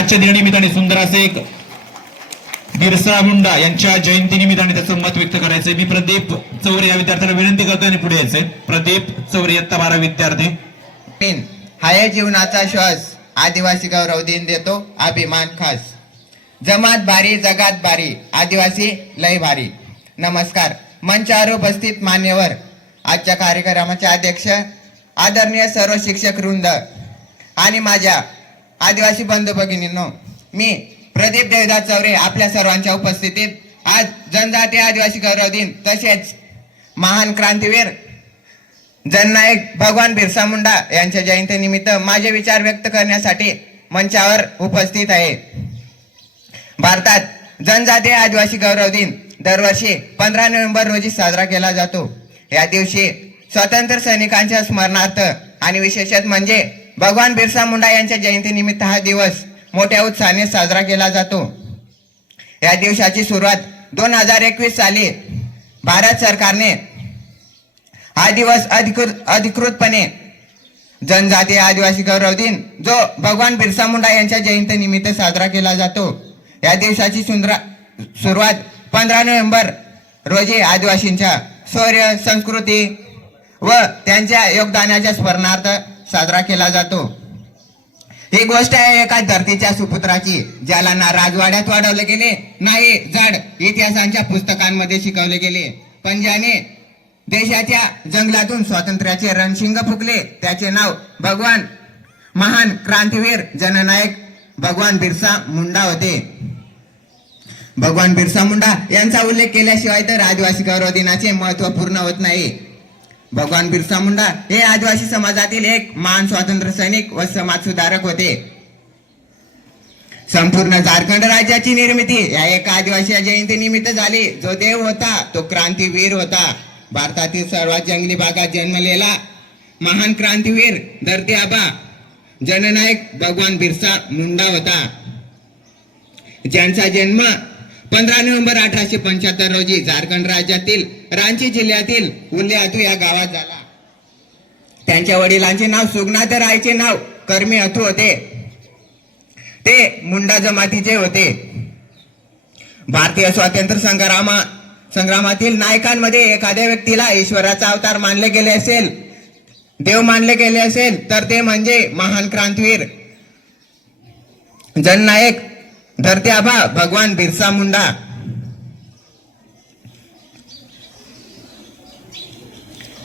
आजच्या दिनानिमित्ताने सुंदर असे एक बिरसा मुंडा यांच्या जयंती निमित्ताने त्याचं मत व्यक्त करायचंय. मी प्रदीप चौरे या विद्यार्थ्याला विनंती करतो आणि पुढे यायचंय. प्रदीप चौरे इयत्ता बारा विद्यार्थी. हाय जीवनाचा श्वास आदिवासी गौरव दिन देतो अभिमान खास. जमात भारी जगात भारी आदिवासी लय भारी. नमस्कार मंचावर उपस्थित मान्यवर आजच्या कार्यक्रमाचे अध्यक्ष आदरणीय सर्व शिक्षक वृंद आणि माझ्या आदिवासी बंधू भगिनींनो मी प्रदीप देवदास चौरे आपल्या सर्वांच्या उपस्थितीत आज जनजाती आदिवासी गौरव दिन तसेच महान क्रांतीवीर जननायक भगवान बिरसा मुंडा यांच्या जयंतीनिमित्त माझे विचार व्यक्त करण्यासाठी मंचावर उपस्थित आहे. भारतात जनजातीय आदिवासी गौरव दिन दरवर्षी पंधरा नोव्हेंबर रोजी साजरा केला जातो. या दिवशी स्वातंत्र्य सैनिकांच्या स्मरणार्थ आणि विशेषत म्हणजे भगवान बिरसा मुंडा यांच्या जयंतीनिमित्त हा दिवस मोठ्या उत्साहाने साजरा केला जातो. या दिवसाची सुरुवात दोन हजार एकवीस साली भारत सरकारने हा दिवस अधिकृत अधिकृतपणे जनजातीय आदिवासी गौरव दिन जो भगवान बिरसा मुंडा यांच्या जयंतीनिमित्त साजरा केला जातो. या दिवसाची सुंदरा सुरुवात पंधरा नोव्हेंबर रोजी आदिवासींच्या शौर्य संस्कृती व त्यांच्या योगदानाच्या स्मरणार्थ साजरा केला जातो. ही गोष्ट आहे एका धरतीच्या सुपुत्राची ज्याला ना राजवाड्यात वाढवले गेले नाही जड इतिहासांच्या पुस्तकांमध्ये शिकवले गेले. पण ज्याने देशाच्या जंगलातून स्वातंत्र्याचे रणशिंग फुकले त्याचे नाव भगवान महान क्रांतीवीर जननायक भगवान बिरसा मुंडा होते. भगवान बिरसा मुंडा यांचा उल्लेख केल्याशिवाय तर आदिवासी गौरव दिनाचे महत्त्व पूर्ण होत नाही. भगवान बिरसा मुंडा हे आदिवासी समाजातील एक महान स्वातंत्र्य सैनिक व समाज सुधारक होते. संपूर्ण झारखंड राज्याची निर्मिती या एका आदिवासी जयंती निमित्त झाली. जो देव होता तो क्रांतीवीर होता. भारतातील सर्वात जंगली भागात जन्मलेला महान क्रांतीवीर धरती आबा जननायक भगवान बिरसा मुंडा होता. ज्यांचा जन्म पंधरा नोव्हेंबर अठराशे पंच्याहत्तर रोजी झारखंड राज्यातील रांची जिल्ह्यातील उल्लेहातू या गावात झाला. त्यांच्या वडिलांचे नाव सुगनाथ रायचे नाव कर्मी अथू होते. ते मुंडा जमातीचे होते. भारतीय स्वातंत्र्य संग्रामा संग्रामातील नायकांमध्ये एखाद्या व्यक्तीला ईश्वराचा अवतार मानले गेले असेल देव मानले गेले असेल तर ते म्हणजे महान क्रांतीवीर जननायक धरते आबा भगवान बिरसा मुंडा.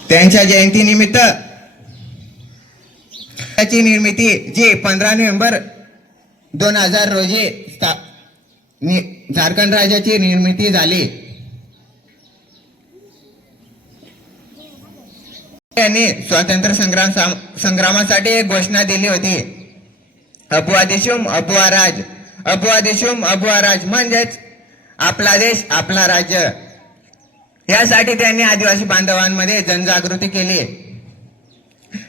त्यांच्या जयंतीनिमित्त त्याची निर्मिती जी पंधरा नोव्हेंबर दोन हजार रोजी स्था- नि- झारखंड राज्याची निर्मिती झाली. त्यांनी स्वातंत्र्य संग्राम संग्रामासाठी एक घोषणा दिली होती. अबुआ देशुम अबुआ राज अबुआ देशुम अबुआ राज म्हणजेच आपला देश आपला राज्य. यासाठी त्यांनी आदिवासी बांधवांमध्ये जनजागृती केली.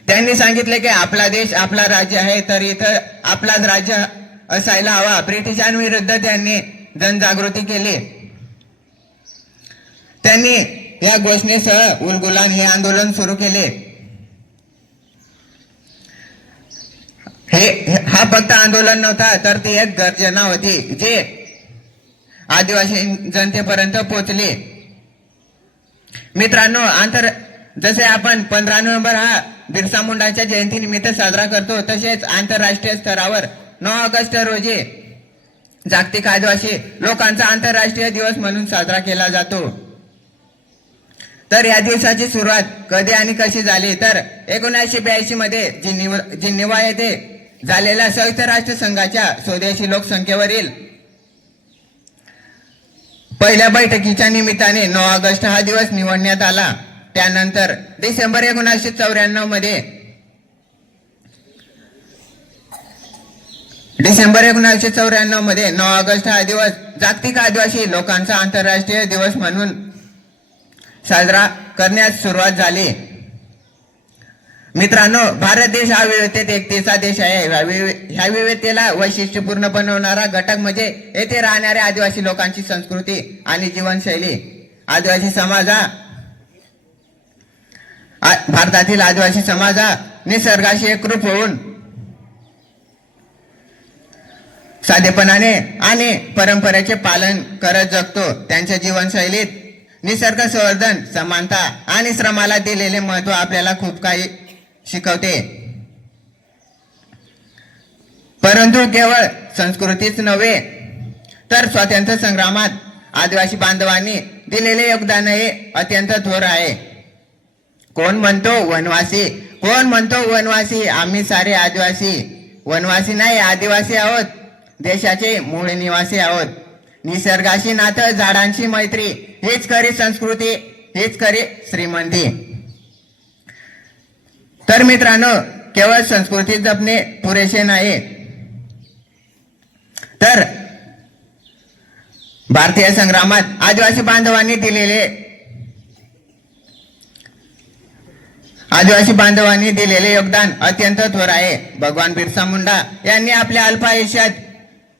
त्यांनी सांगितले की आपला देश आपला राज्य आहे तर इथं आपलाच राज्य असायला हवा. ब्रिटिशांविरुद्ध त्यांनी जनजागृती केली. त्यांनी या घोषणेसह उलगुलान हे आंदोलन सुरू केले. हा फक्त आंदोलन नव्हता तर ती एक गर्जना होती जे आदिवासी जनतेपर्यंत पोहोचली. मित्रांनो आंतर जसे आपण पंधरा नोव्हेंबर हा बिरसा मुंडाच्या जयंतीनिमित्त साजरा करतो तसेच आंतरराष्ट्रीय स्तरावर नऊ ऑगस्ट रोजी जागतिक आदिवासी लोकांचा आंतरराष्ट्रीय दिवस म्हणून साजरा केला जातो. तर या दिवसाची सुरुवात कधी आणि कशी झाली? तर एकोणीसशे ब्याऐंशी मध्ये जिनिवा जिनिवा येथे झालेल्या संयुक्त राष्ट्र संघाच्या स्वदेशी लोकसंख्येवरील पहिल्या बैठकीच्या निमित्ताने नऊ ऑगस्ट हा दिवस निवडण्यात आला. त्यानंतर डिसेंबर एकोणीसशे चौऱ्याण्णवमध्ये डिसेंबर एकोणीसशे चौऱ्याण्णवमध्ये नऊ ऑगस्ट हा दिवस जागतिक आदिवासी लोकांचा आंतरराष्ट्रीय दिवस म्हणून साजरा करण्यास सुरुवात झाली. मित्रांनो भारत देश हा विविधतेत एकतेचा देश आहे. ह्या ह्या विविधतेला वैशिष्ट्यपूर्ण बनवणारा घटक म्हणजे येथे राहणाऱ्या आदिवासी लोकांची संस्कृती आणि जीवनशैली. आदिवासी समाज हा भारतातील आदिवासी समाज हा निसर्गाशी एकरूप होऊन साधेपणाने आणि परंपरेचे पालन करत जगतो. त्यांच्या जीवनशैलीत निसर्ग संवर्धन समानता आणि श्रमाला दिलेले महत्त्व आपल्याला खूप काही शिकवते. परंतु केवळ संस्कृतीच नव्हे तर स्वातंत्र्य संग्रामात आदिवासी बांधवांनी दिलेले योगदान हे अत्यंत थोर आहे. कोण म्हणतो वनवासी? कोण म्हणतो वनवासी? आम्ही सारे आदिवासी. वनवासी नाही आदिवासी आहोत. देशाचे मूळ निवासी आहोत. निसर्गाशी नातं झाडांची मैत्री हीच खरी संस्कृती हीच खरी श्रीमंती. तर मित्रांनो केवळ संस्कृती जपणे पुरेसे नाही. तर भारतीय संग्रामात आदिवासी बांधवांनी दिलेले आदिवासी बांधवांनी दिलेले योगदान अत्यंत थोर आहे. भगवान बिरसा मुंडा यांनी आपल्या अल्पायुष्यात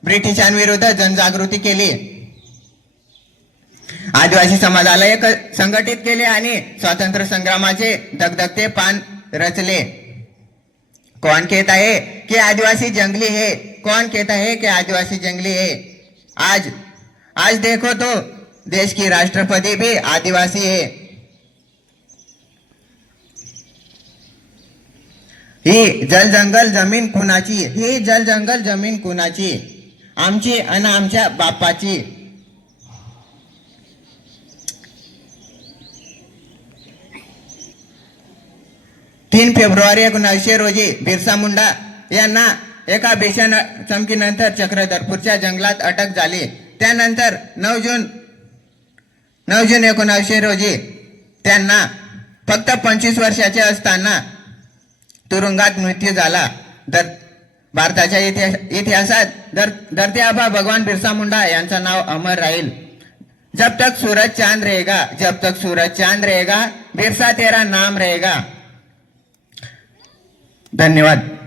ब्रिटिशांविरुद्ध जनजागृती केली. आदिवासी समाजाला एक संघटित केले आणि स्वातंत्र्य संग्रामाचे दगदगते पान रचले कौन कहता है कि आदिवासी जंगली है? कौन कहता है कि आदिवासी जंगली है? आज आज देखो तो देश की राष्ट्रपति भी आदिवासी है। ही जल जंगल जमीन कुणाची? ही जल जंगल जमीन कुणाची? आमची आणि आमच्या बापाची तीन फेब्रुवारी एकोणीसशे रोजी बिरसा मुंडा यांना एका भीषण चमकीनंतर चक्रधरपूरच्या जंगलात अटक झाली. त्यानंतर नऊ जून नऊ जून एकोणावीसशे रोजी त्यांना फक्त पंचवीस वर्षाचे असताना तुरुंगात मृत्यू झाला. दर भारताच्या इतिहास इतिहासात दर धरती आबा भगवान बिरसा मुंडा यांचं नाव अमर राहील. जब तक सूरज चांद रहेगा जब तक सूरज चांद रहेगा बिरसा तेरा नाम रहेगा. धन्यवाद.